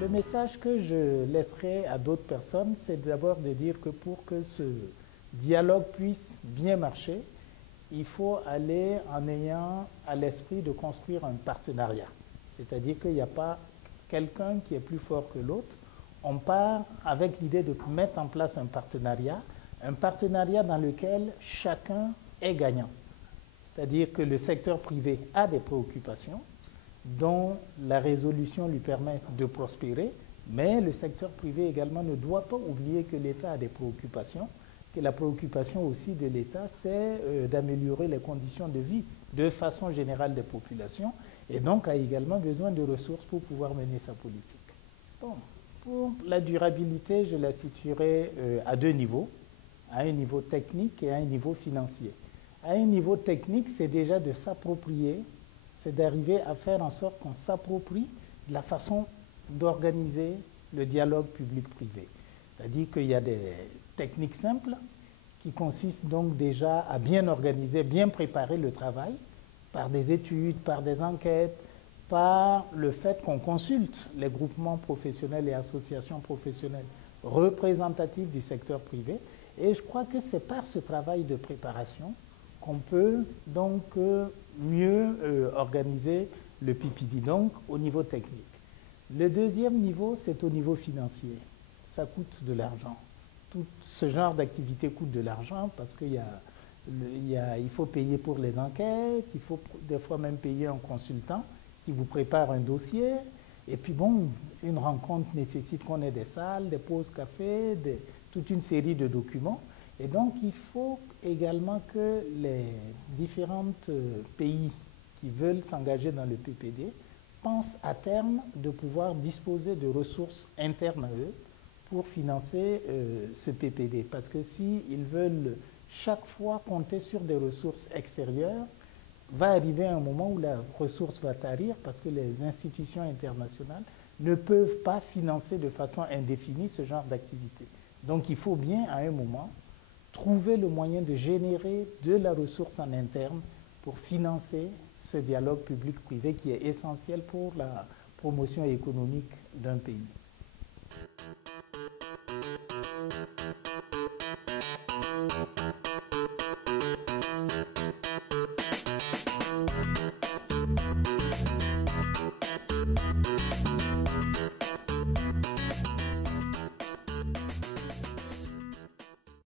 Le message que je laisserai à d'autres personnes, c'est d'abord de dire que pour que ce dialogue puisse bien marcher, il faut aller en ayant à l'esprit de construire un partenariat. C'est-à-dire qu'il n'y a pas quelqu'un qui est plus fort que l'autre. On part avec l'idée de mettre en place un partenariat dans lequel chacun est gagnant. C'est-à-dire que le secteur privé a des préoccupations dont la résolution lui permet de prospérer, mais le secteur privé également ne doit pas oublier que l'État a des préoccupations, que la préoccupation aussi de l'État, c'est d'améliorer les conditions de vie de façon générale des populations, et donc a également besoin de ressources pour pouvoir mener sa politique. Bon, pour la durabilité, je la situerai à deux niveaux, à un niveau technique et à un niveau financier. À un niveau technique, c'est déjà de s'approprier, c'est d'arriver à faire en sorte qu'on s'approprie la façon d'organiser le dialogue public-privé. C'est-à-dire qu'il y a des techniques simples qui consistent donc déjà à bien organiser, bien préparer le travail par des études, par des enquêtes, par le fait qu'on consulte les groupements professionnels et associations professionnelles représentatifs du secteur privé. Et je crois que c'est par ce travail de préparation qu'on peut donc mieux organiser le PPD, donc au niveau technique. Le deuxième niveau, c'est au niveau financier. Ça coûte de l'argent. Tout ce genre d'activité coûte de l'argent parce qu'il il faut payer pour les enquêtes, il faut des fois même payer un consultant qui vous prépare un dossier. Et puis bon, une rencontre nécessite qu'on ait des salles, des pauses café, toute une série de documents. Et donc, il faut également que les différents pays qui veulent s'engager dans le PPD pensent à terme de pouvoir disposer de ressources internes à eux pour financer ce PPD. Parce que s'ils veulent chaque fois compter sur des ressources extérieures, va arriver un moment où la ressource va tarir parce que les institutions internationales ne peuvent pas financer de façon indéfinie ce genre d'activité. Donc, il faut bien, à un moment, trouver le moyen de générer de la ressource en interne pour financer ce dialogue public-privé qui est essentiel pour la promotion économique d'un pays.